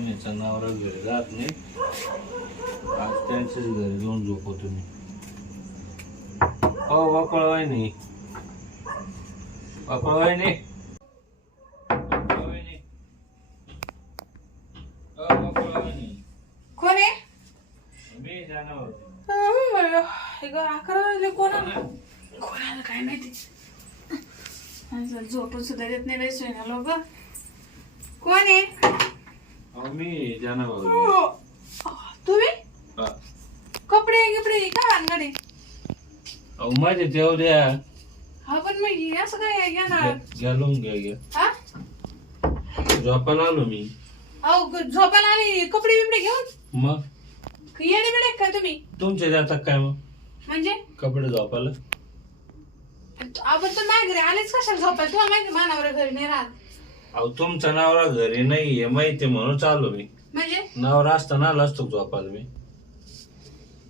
वहिनीचा नवरा घरी जात नाही आज त्यांच्याच घरी जाऊन झोपो तुम्ही. हो बापळ वहिनी बापळ वहिनी बापळ वहिनी हो बापळ वहिनी कोण आहे? मी जाणार होते अकरा वाजले कोण आलं? कोण? आलं काय माहिती? झोपून सुद्धा देत नाही बाई सोयना लोक कोण आहे? मी जाणार होते तुम्ही? हा. कपडे गिपडे काय अहो माझे तेव द्या. हा पण मग हे असं काय घेणार घ्या लावून घ्या घ्या हा? झोपायला आलो मी. अहो ग- झोपायला आली कपडे बिपडे घेऊन? मग? येणे बिडे का तुम्ही? तुमचे जातात काय मग? म्हणजे? कपडे झोपायला? आपण तर माझ्या घरी आलेच कशाला झोपायला? तुम्हाला माहिती मानावर घरी नाही राहत. अहो तुमचा नवरा घरी नाहीये माहिती म्हणून चाललो मी. म्हणजे? नवरा असताना आला असतो झोपायला मी?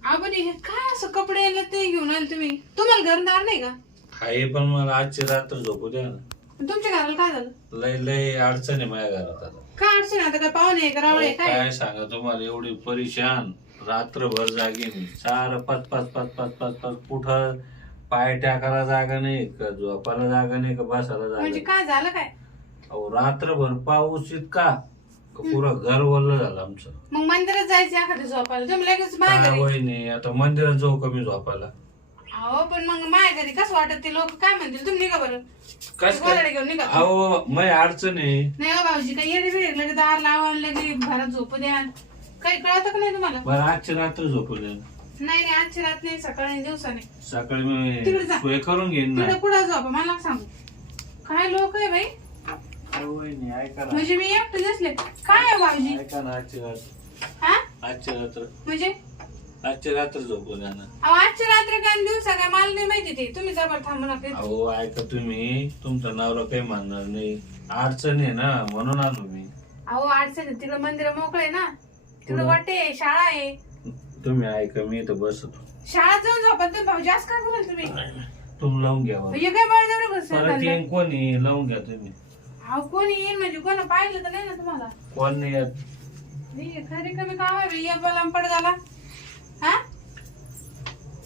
आपण हे काय असं कपडे आले ते घेऊन आले तुम्ही? तुम्हाला घरदार नाही का? आहे पण मला आजची रात्र झोपू द्या ना. तुमच्या घराला काय झालं? लय लय अडचण आहे माझ्या घरात आता. काय अडचण आता काय पाहुणे आहे का रावळे आहे, काय? काय सांगा तुम्हाला एवढी परेशान. रात्रभर जागे मी. सार पाच पाच पाच पाच पाच पाच कुठं पाय टाकायला जागा नाही का झोपायला जागा नाही का बसायला जागा म्हणजे नाही. काय झालं काय? अहो रात्रभर पाऊस इतका का पुरं घर वल्ल झालं आमचं. मग मंदिरात जायचं एखाद्या झोपायला? तुम्ही लगेच काय वय नाही आता मंदिरात जाऊ कमी झोपायला? अहो पण मग माझ्या घरी कसं वाटत ते लोक? काय म्हणतील? तुम्ही निघा बरं. कस घेऊन निघा. अहो मै अडचण आहे. नाही हो भाऊजी काही येडे बिडे लगे दार लावा लगे घरात झोपू द्या. काही कळत का नाही तुम्हाला? बरं आजची रात्र झोपू द्या. नाही नाही आजची रात नाही सकाळी आणि दिवसाने. सकाळी मी तिकडे जा. सोय करून घेईन ना. तिकडे पुढे झोपा मला सांगू. काय लोक आहे बाई? वहिनी, ऐका ना. म्हणजे मी एकटे दिसले. काय आहे भाऊजी ऐका ना आजची रात्र. हा? आजची रात्र. म्हणजे? आजची रात्र झोपू द्या ना. अहो आजची रात्र काय आणि दिवसा काय? मला नाही माहिती ते. तुम्ही जबर थांबू नका अहो ऐका तुम्ही. तुमचा नवरा काही मानणार नाही. अडचण आहे ना म्हणून आलो मी. अहो अडचण आहे. तिकडे मंदिर मोकळे ना. कुठं? वाटे शाळा आहे. तुम्ही ऐका मी इथं बसतो. शाळेत जाऊन झोपा. तुम्ही भाऊ जास्त काय बोलाल तुम्ही? तुम्ही लावून घ्या बरं. हे काय बळजबरी बस परत येईन कोणी? लावून घ्या तुम्ही. अहो कोणी येईल म्हणजे कोण पाहिलं तर नाही ना तुम्हाला? कोण नाही येत. हे खरी कमी काम आहे या बलांपड झाला. हा?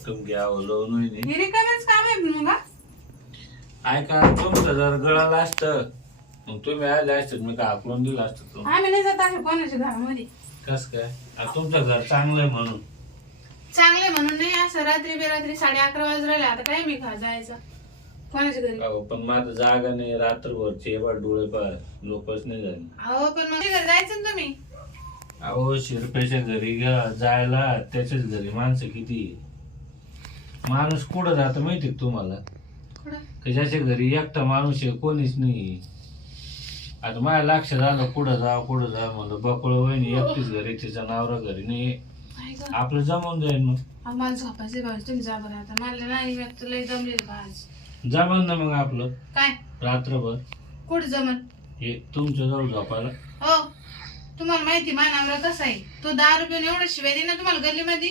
तुम्ही घ्या हो, लावून वहिनी. हे रिकामेच काम आहे मग हा? ऐका तुमचं जर गळालं असतं मग तुम्ही आले असते मी का हाकलून दिलं असतं तुम्ही आम्ही नाही जात असे कोणाच्या घरामध्ये. कस काय? आ, तुमचं घर चांगलं आहे म्हणून. चांगले म्हणून नाही असं रात्री बेरात्री साडे अकरा वाजून राहिले आता काय मी खा जायचं? कोणाच्या घरी अहो पण माझं जागा नाही रात्रभरचे बा डोळे पा लोकच नाही झाले अहो पण घरी जायचं ना तुम्ही. अहो शिरपेच्या घरी गे- जायला त्याच्याच घरी माणसं किती आहे. माणूस कुठं जात माहिती का तुम्हाला? कुठं? की ज्याच्या घरी एकटा माणूस आहे कोणीच नाही आता माझ्या लक्षात आलं कुठं जा कुठं जा म्हणलं बकळ वहिनी एकटीच घरी तिचा नवरा घरी नाही. आपलं जमून जाईल मग. अहो, मला झोपायचे भाऊ तुम्ही जा बरं आता. मला नाही मी तुला जमले आज. जमन ना मग आपलं. काय? रात्रभर. कुठं जमन? हे तुमच्या जवळ झोपायला. हो. तुम्हाला माहिती मानावरा कसा आहे? तो दारू पिऊन एवढं शिवाय दे ना तुम्हाला गल्लीमध्ये?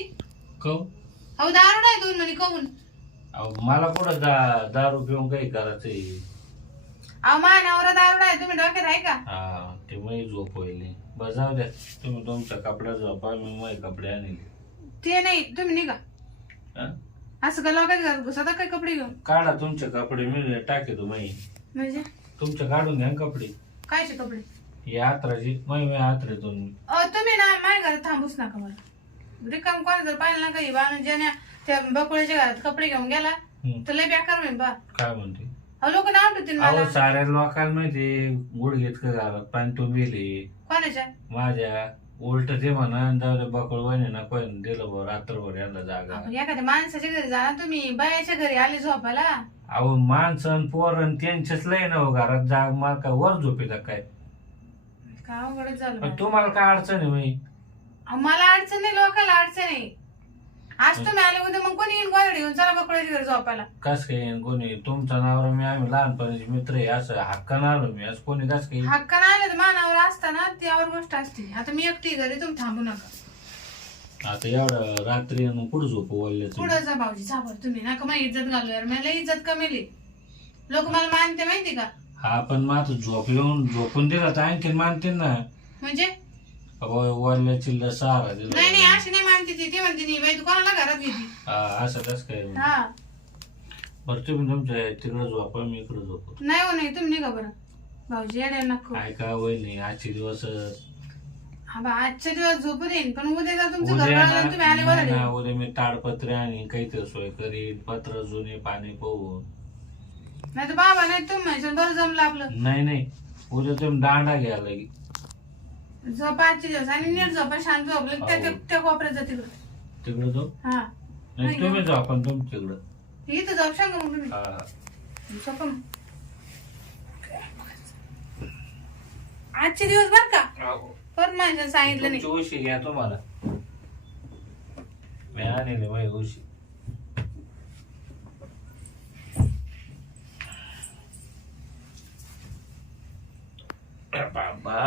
कौ अहो दारू नाही दोन म्हणे कहून? अहो मला कुठं दा दारू पिऊन काही करायचंय? अहो मानावरा दारू नाही तुम्ही डोक्यात आहे का? हा ते मी झोप होईल जाऊ द्या. तुम्ही तुमच्या कपड्यात झोपा मी माझे कपडे आणले. ते नाही तुम्ही निघा. हा? असं का लोकांच्या घरात घुसता काय कपडे घेऊन? काढा तुमचे कपडे मी टाके तू मी म्हणजे? तुमचे काढून घ्या ना कपडे. कायचे कपडे? ही यात्राची मै मी यात्रेतून अहो तुम्ही ना माझ्या घरात थांबूच नका मला. रिकाम कोणी जर पाहिलं ना काही बाणून ज्याने त्या बकुळ्याच्या घरात कपडे घेऊन गेला हम्म. तर लय बेकार होईल बा. काय म्हणते? अहो लोक नाव ठेवतील मला. अहो साऱ्या लोकांना माहिती गुड घेत का घरात पाणी तो गेले कोणाच्या? माझ्या. उलट ते म्हणा जाऊ बकळ वहिनी ना कोण दिलं बा रात्रभर यांना जागा. आपण एखाद्या माणसाच्या घरी जा ना तुम्ही बायाच्या घरी आले झोपायला. अहो माणसं पोरण त्यांच्याच लय ना हो घरात जाग मार का वर झोपेला काय? का अवघडच झालं पण. तुम्हाला काय अडचण आहे अहो, मला अडचण नाही लोकांना अडचण आहे. आज तुम्ही आले उद्या मग कोणी येईन गोदडी घेऊन चला बकुळ्याच्या घरी झोपायला? कस काय कोणी तुमचा नावर मी आम्ही लहानपणाचे मित्र आहे असं हक्कानं आलो मी. असं कोणी कस काय? हक्कानं आले तर मानावर असताना त्यावर गोष्ट असते. आता मी एकटी घरी तुम्ही थांबू नका. आता एवढं रात्री मग कुठं झोपू वळले पुढं जा भाऊजी जा बरं तुम्ही. नका मग इज्जत घालू यार. मला इज्जत कमीली लोक मला मानते माहिती का? हा पण मग आता झोप येऊन झोपून दिला तर आणखीन मानते ना. म्हणजे? सहारा दिला नाही नाही अशी नाही मानते ती. ती म्हणते ती बाई तू कोणाला घरात घेते? असं कसं काय? हा. बरं तुम्ही तुमच्या तिकडे झोपा मी इकडे झोपू नाही हो नाही तुम्ही निघा बरं. भाऊजी येड्या नको काय काय वय नाही आजचे दिवस हा बा आजच्या दिवस झोपू देईन पण उद्या जर तुमचं घर उद्या तुम्ही आले ना- बरं. उद्या मी ताडपत्रे आणि काहीतरी सोय करीन पत्र जुने पाणी पाहून. नाही तर बाबा नाही तुम्ही म्हणशाल बरं जमलं आपलं. नाही नाही उद्या तुम्ही दांडा घ्या लगी. झोप आजचे दिवस. आणि नीट झोपा शांत झोपलं की त्या- त्या- त्या कोपऱ्यात जाते तिकडं. तिकडे तो हा. नाही तुम्ही झोपा तिकडं इथं जाऊ सांगा मग तुम्ही. हा हा. झोपा मग. आजचे दिवस बर का? पण माझ्या सांगितलं नाही. तुमची उशी घ्या तुम्हाला. मी आणले बाई उशी बाबा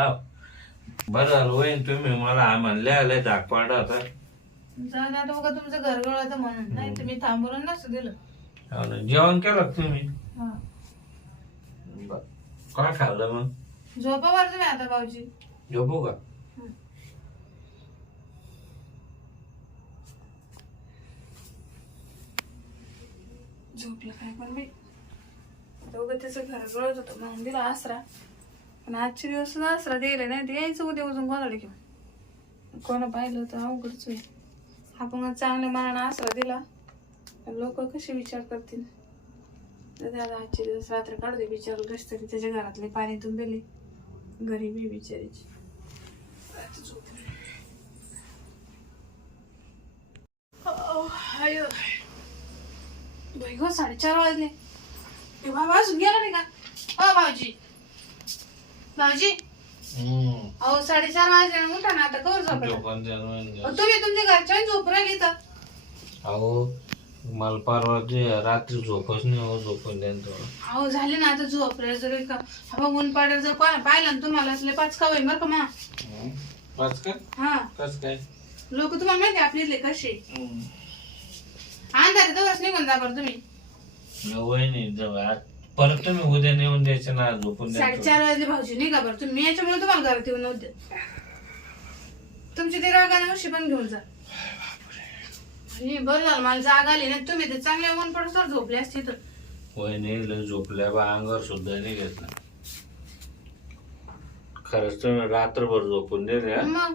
बरं झालं होईन तुम्ही मला म्हणले आले धाक पाडा आता जाऊ द्या उगा तुमचं म्हणून. नाही तुम्ही थांबवलं नसतं दिलं. हो ना, जेवण केलं का तुम्ही? हा. बरं. काय खाल्लं मग? झोपा बरं तुम्ही आता भाऊजी. झोपू का? झोपलं काय पण बाई. दोघं त्याचं घर गळत होतं म्हणून दिला आसरा. पण आजचे दिवस आसरा दिले नाही ते यायचं उद्या उजून गोंधळ घेऊन कोणा पाहिलं तर अवघडच होईल. आपण चांगल्या मनानं आसरा दिला. लोक कसे विचार करतील? तर त्याला आजचे दिवस रात्र काढू दे विचार कस तरी त्याच्या घरातले पाणी तुंबेले. गरीबी बिचारीची. आता झोप. अहो, आयो. साडेचार वाजले. ए बाबा अजून गेला नाही का? अ भाऊजी. भाऊजी? हम्म. अहो साडेचार वाजले ना उठा ना आता कवर झोपला द्या. तुम्ही तुमच्या घरच्या झोप राहिली तर. अहो मला परवा ते रात्री झोपच नाही हो झोपून द्या ना थोडं. अहो झाले ना आता झोप रे जर का बघ ऊन पाडेल जर कोणा पाहिलं ना तुम्हाला असले पाच का होईल बरं का मा बस काय? हा. कस काय? लोक तुम्हाला माहिती आपले इथले कसे अंधारे तसंच निघून जा बरं तुम्ही. वय नाही जवळ परत तुम्ही उद्या नेऊन द्यायचं ना झोपून द्या साडेचार वाजले भाऊजी नाही का बरं? तुम्ही याच्यामुळे तुम्हाला घरात येऊन नव्हते. तुमची ते रागाने उशी पण घेऊन जा. बरं झालं मला जाग आली ना तुम्ही तर चांगल्या ऊन पडत तर झोपले असते तर. वय नाही लय झोपल्या बा अंगावर सुद्धा नाही घेतला खरंच तुम्ही रात्रभर झोपून दिले हा? मग?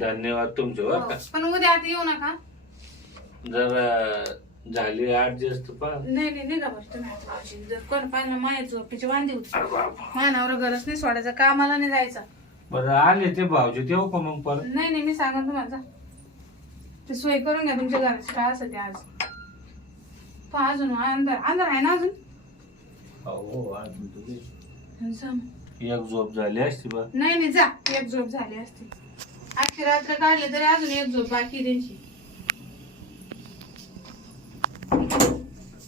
धन्यवाद तुमचे बरं का. पण उद्या आता येऊ नका. जर झाली आठ दिवस तर पहा नाही नाही नाही का बरं तुम्ही आता जर कोण पाहिलं माझ्या झोपेची वांदी होती. नवरा गरज नाही सोडायचा कामाला नाही जायचा. बरं आले ते भाऊजी देऊ का मग परत? नाही नाही मी सांगा तुम्हाला जा. ते सोय करून घ्या तुमच्या घराची काय असं ते आज. पण अजून अंधार अंधार आहे ना अजून? हो अजून तर ते. जा मग. एक झोप झाली असती बा. नाही नाही जा. एक झोप झाली असते. अख्खी रात्र काढले तरी अजून एक झोप बाकी आहे त्यांची.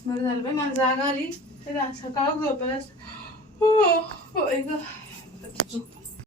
बरं झालं बाई मला जाग आली ते सकाळ झोपायला असतं. हो, ऐक झोप